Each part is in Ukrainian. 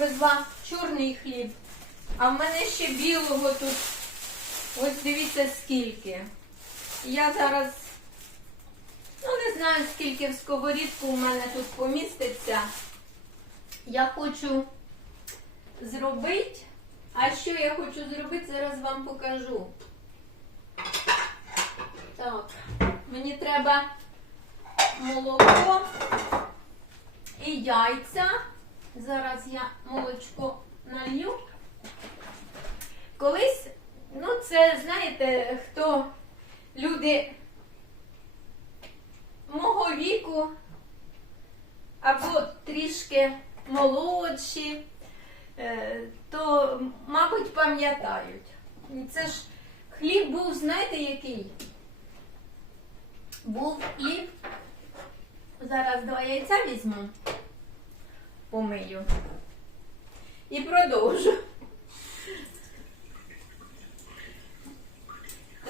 привезла чорний хліб, а в мене ще білого тут. Ось дивіться скільки. Я зараз, ну не знаю, скільки в сковорідку у мене тут поміститься. Я хочу зробити. А що я хочу зробити, зараз вам покажу. Так, мені треба молоко і яйця. Зараз я молочко налью. Колись, ну це, знаєте, хто люди мого віку або трішки молодші, е, то, мабуть, пам'ятають. Це ж хліб був, знаєте, який? Був хліб. Зараз два яйця візьму, помию. І продовжу.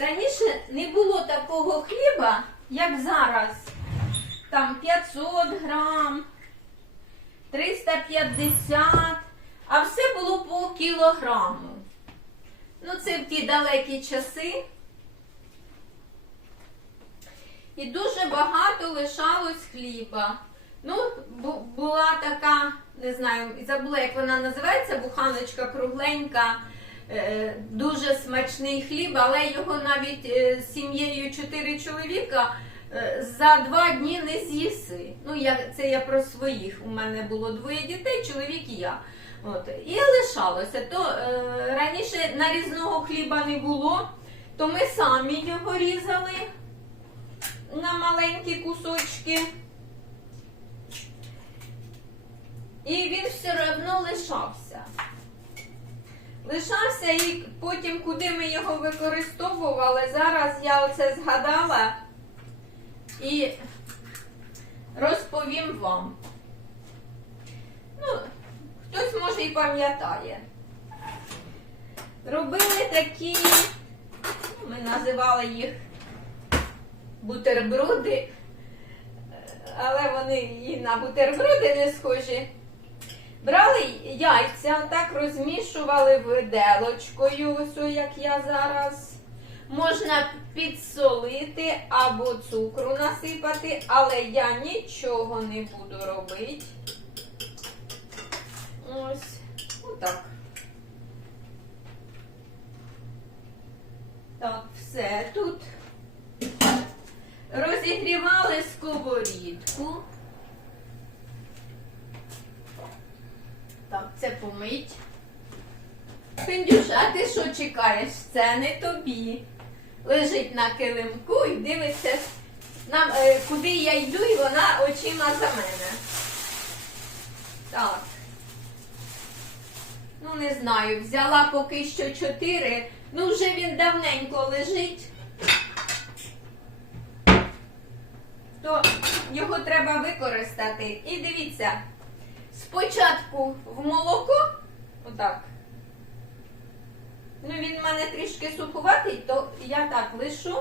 Раніше не було такого хліба, як зараз. Там 500 грам, 350, а все було по кілограму. Ну, це в ті далекі часи. І дуже багато лишалось хліба. Ну, була така, не знаю, забула, як вона називається, буханочка кругленька, е, дуже смачний хліб, але його навіть е, з сім'єю чотири чоловіка е, за два дні не з'їси. Ну, я, це я про своїх. У мене було двоє дітей, чоловік і я. От. І лишалося. То е, раніше нарізного хліба не було, то ми самі його різали на маленькі кусочки. І він все одно лишався. Лишався і потім, куди ми його використовували, зараз я оце згадала і розповім вам. Ну, хтось може і пам'ятає. Робили такі, ну, ми називали їх бутерброди, але вони і на бутерброди не схожі. Брали яйця, так розмішували виделочкою, ось як я зараз. Можна підсолити або цукру насипати, але я нічого не буду робити. Ось, отак. Так, все тут. Розігрівали сковорідку. Так, це помить. Пендюша, ти що чекаєш? Це не тобі. Лежить на килимку і дивиться, на, е, куди я йду, і вона очима за мене. Так. Ну, не знаю, взяла поки що чотири. Ну, вже він давненько лежить. то його треба використати. І дивіться, спочатку в молоко, отак. Ну, він в мене трішки сухуватий, то я так лишу,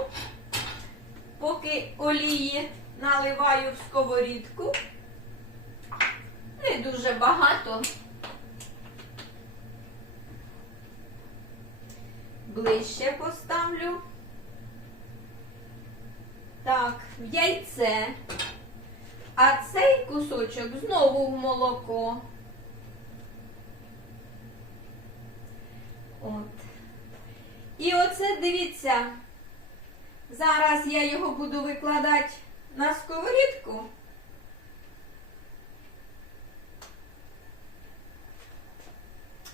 поки олії наливаю в сковорідку. Не дуже багато. Ближче поставлю. Так, в яйце. А цей кусочок знову в молоко. От. І оце дивіться. Зараз я його буду викладати на сковорідку.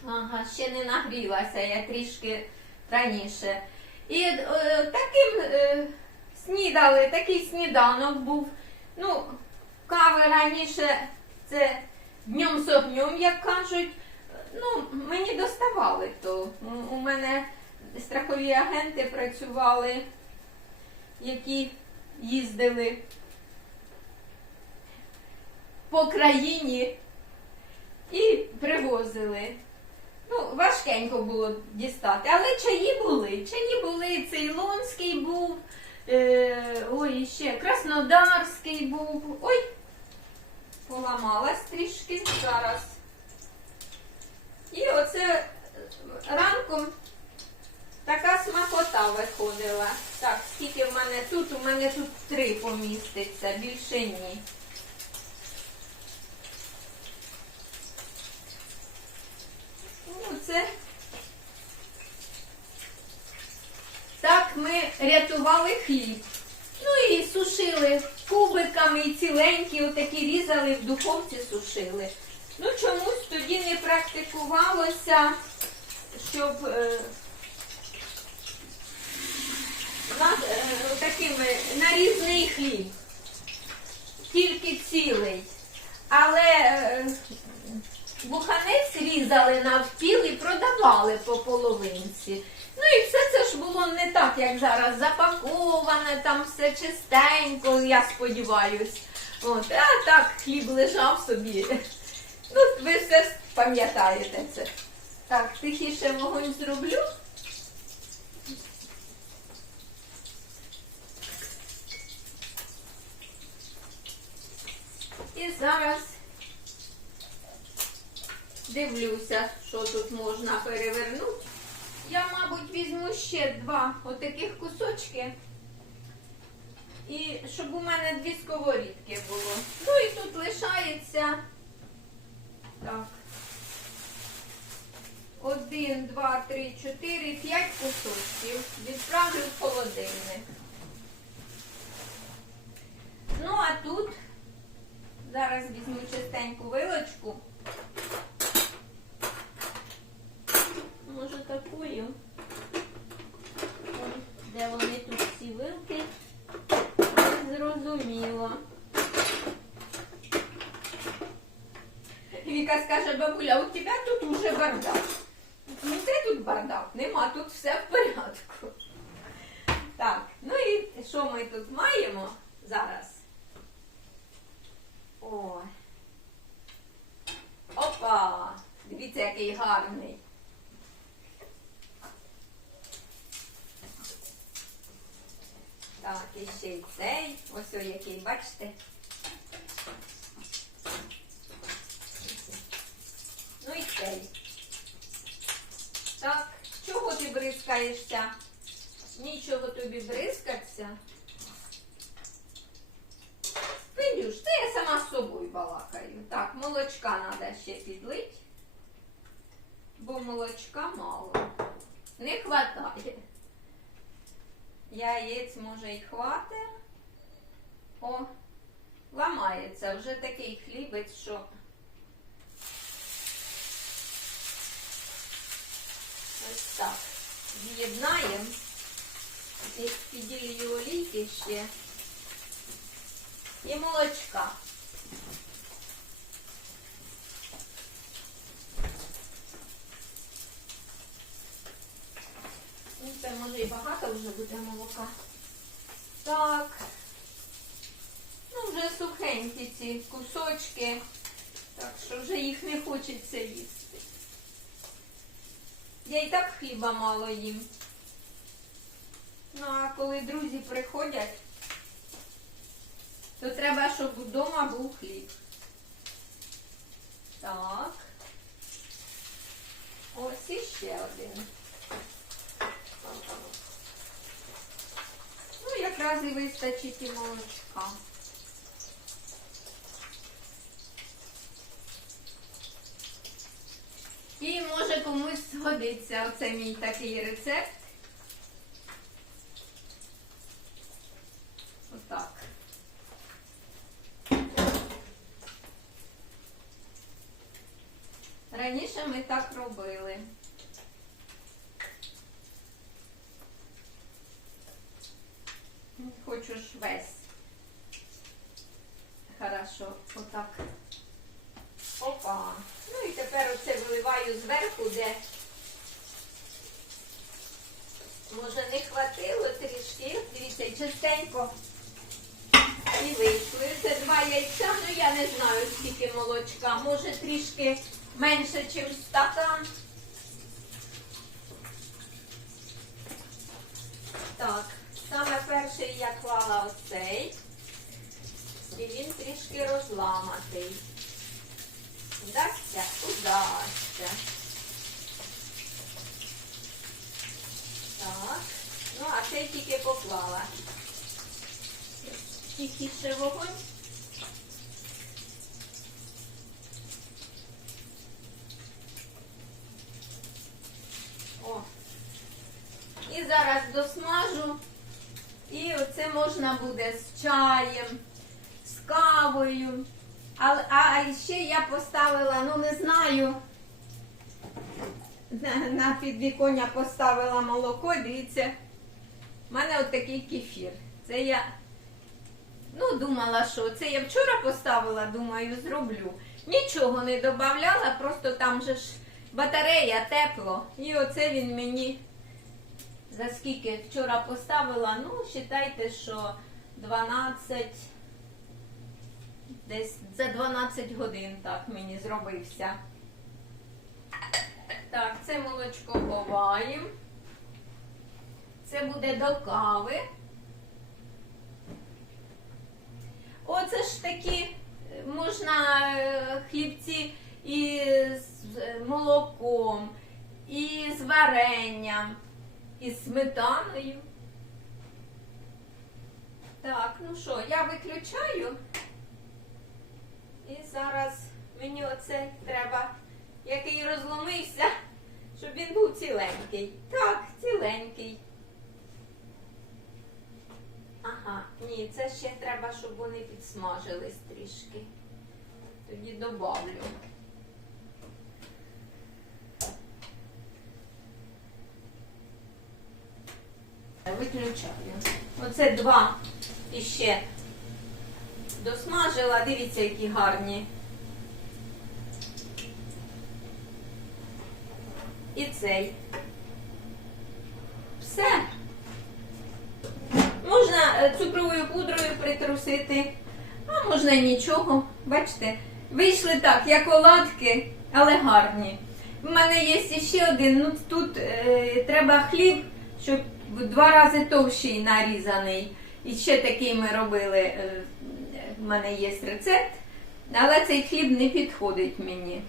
Ага, ще не нагрілася, я трішки раніше. І е, таким е, снідали, такий сніданок був. Ну, кави раніше це днем з огнем, як кажуть. Ну, мені доставали то. У- мене страхові агенти працювали, які їздили по країні і привозили. Ну, важкенько було дістати, але чаї були. Чаї були, цейлонський був, е, ой, ще краснодарський був. Ой, поламалась трішки зараз. І оце ранком така смакота виходила. Так, скільки в мене тут? У мене тут три поміститься, більше ні. Ну, це так ми рятували хліб. Ну і сушили кубиками і ціленькі, отакі різали, в духовці сушили. Ну чомусь тоді не практикувалося, щоб е, на, е, такими нарізний хліб, тільки цілий. Але е, буханець різали навпіл і продавали по половинці. Ну і все це ж було не так, як зараз запаковане, там все чистенько, я сподіваюсь. От, а так хліб лежав собі. Ну, ви все пам'ятаєте це. Так, тихіше вогонь зроблю. І зараз дивлюся, що тут можна перевернути. Я, мабуть, візьму ще два отаких кусочки. І щоб у мене дві сковорідки було. Ну і тут лишається. Так. Один, два, три, чотири, п'ять кусочків. Відправлю в холодильник. Ну, а тут зараз візьму чистеньку вилочку. Може такою. Де вони тут ці вилки? Не зрозуміло. Віка скаже, бабуля, у тебе тут уже бардак. Ну де тут бардак? Нема, тут все в порядку. Так, ну і що ми тут маємо зараз? О. Опа! Дивіться, який гарний. Так, і ще й цей. Ось ось який, бачите? Ну і цей. Так, чого ти бризкаєшся? Нічого тобі бризкатися. Видюш, це я сама з собою балакаю. Так, молочка треба ще підлить, бо молочка мало. Не хватає. Яєць може й хватить. О, ламається вже такий хлібець, що ось так. З'єднаємо. І піділію олійки ще. І молочка. Ну, це може і багато вже буде молока. Так. Вже сухенькі ці кусочки. Так що вже їх не хочеться їсти. Я і так хліба мало їм. Ну, а коли друзі приходять, то треба, щоб вдома був хліб. Так. Ось іще один. Ну, якраз і вистачить і молочка. І може комусь згодиться оце мій такий рецепт. Отак. Раніше ми так робили. Хочу ж весь. Хорошо, отак. Опа. Ну і тепер оце виливаю зверху, де може не хватило трішки. Дивіться, частенько. І вийшли. Це два яйця, ну я не знаю, скільки молочка. Може трішки менше, ніж стакан. Так, саме перший я клала оцей. І він трішки розламатий. Вдасться? Удасться. Так. Ну, а це тільки поклала. Тихіше вогонь. О. І зараз досмажу. І оце можна буде з чаєм, з кавою. А, а ще я поставила, ну не знаю, на, на підвіконня поставила молоко, дивіться. У мене от кефір. Це я ну, думала, що це я вчора поставила, думаю, зроблю. Нічого не додавала, просто там же ж батарея тепло. І оце він мені за скільки вчора поставила, ну, вважайте, що 12, десь за 12 годин так мені зробився. Це молочко ховаємо. Це буде до кави. Оце ж такі можна е, хлібці і з е, молоком, і з варенням, і з сметаною. Так, ну що, я виключаю. І зараз мені оце треба, який розломився, щоб він був ціленький. Так, ціленький. Ага, ні, це ще треба, щоб вони підсмажились трішки. Тоді добавлю. Виключаю. Оце два іще досмажила. Дивіться, які гарні. І цей. Все. Можна е, цукровою пудрою притрусити, а можна нічого. Бачите, вийшли так, як оладки, але гарні. У мене є ще один. Ну тут е, треба хліб, щоб в два рази товщий нарізаний. І ще такий ми робили. Е, в мене є рецепт, але цей хліб не підходить мені.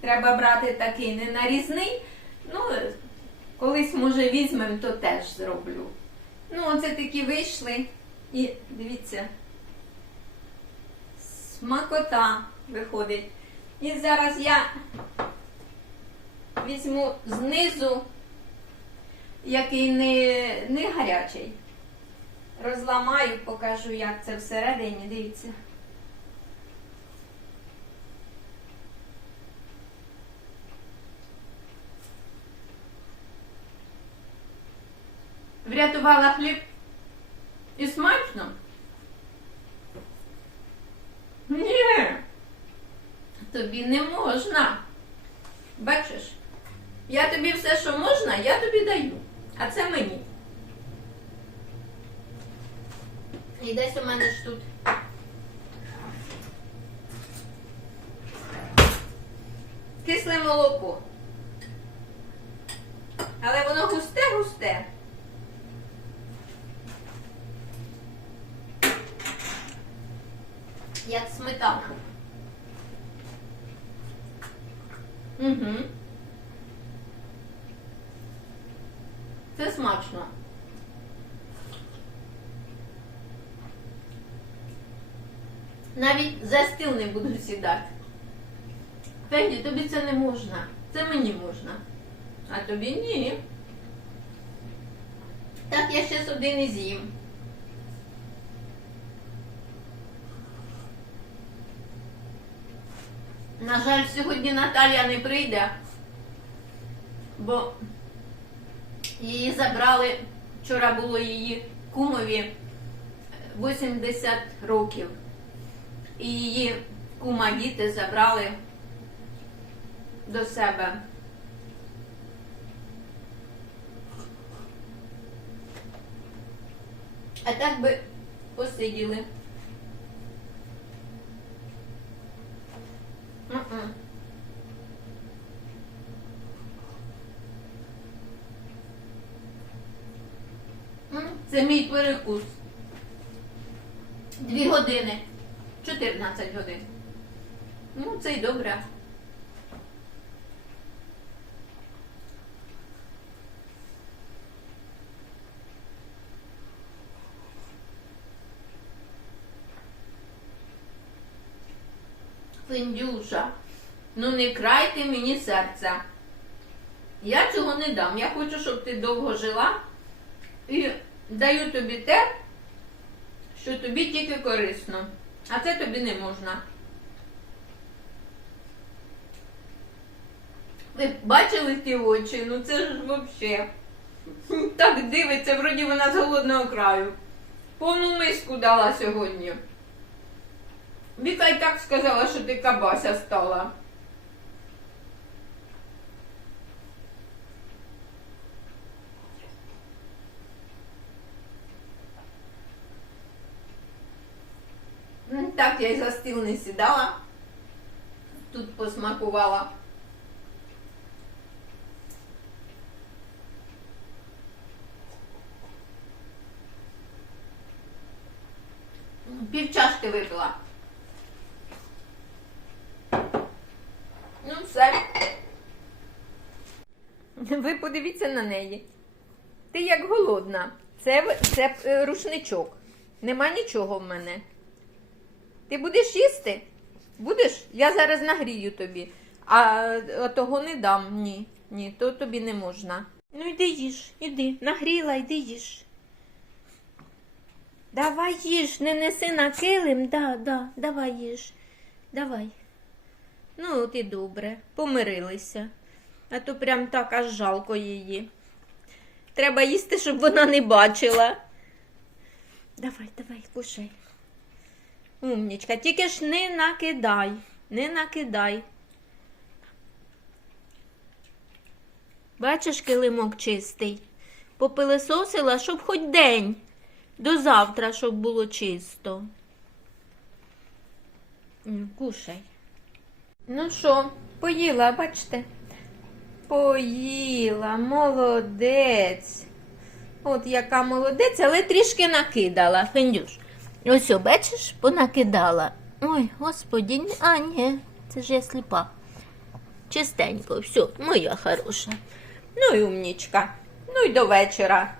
Треба брати такий не нарізний. Ну, колись, може, візьмемо, то теж зроблю. Ну, оце такі вийшли. І дивіться, смакота виходить. І зараз я візьму знизу, який не, не гарячий. Розламаю, покажу, як це всередині. Дивіться. Врятувала хліб і смачно? Ні, тобі не можна. Бачиш, я тобі все, що можна, я тобі даю. А це мені. І десь у мене ж тут. Кисле молоко. Але воно густе-густе. Як сметана. Угу. Це смачно. Навіть за стіл не буду сідати. Феді, тобі це не можна. Це мені можна. А тобі ні. Так я ще один і з'їм. На жаль, сьогодні Наталія не прийде, бо її забрали, вчора було її кумові 80 років. І її кума діти забрали до себе. А так би посиділи. М-м. Це мій перекус. Дві години. 14 годин. Ну, це й добре. Фендюша, ну не крайте мені серця. Я цього не дам. Я хочу, щоб ти довго жила і даю тобі те, що тобі тільки корисно. А це тобі не можна. Ви бачили ті очі? Ну це ж взагалі. Так дивиться, вроді вона з голодного краю. Повну миску дала сьогодні. Віка й так сказала, що ти кабася стала. Так я й за стіл не сідала. Тут посмакувала. Півчашки випила. Ну, все. Ви подивіться на неї. Ти як голодна. Це, це е, рушничок. Нема нічого в мене. Ти будеш їсти? Будеш? Я зараз нагрію тобі. А, того не дам. Ні. Ні, то тобі не можна. Ну йди їж, іди. Нагріла, йди їж. Давай їж, не неси на килим, да, да, давай їж. Давай. Ну, от і добре, помирилися. А то прям так аж жалко її. Треба їсти, щоб вона не бачила. Давай, давай, кушай. Умнічка, тільки ж не накидай, не накидай. Бачиш, килимок чистий. Попилисосила, щоб хоч день. До завтра, щоб було чисто. Кушай. Ну що, поїла, бачите? Поїла, молодець. От яка молодець, але трішки накидала. Фендюш. Ось, бачиш, понакидала. Ой, господі, а ні, це ж я сліпа. Чистенько, все, моя хороша. Ну і умнічка. Ну і до вечора.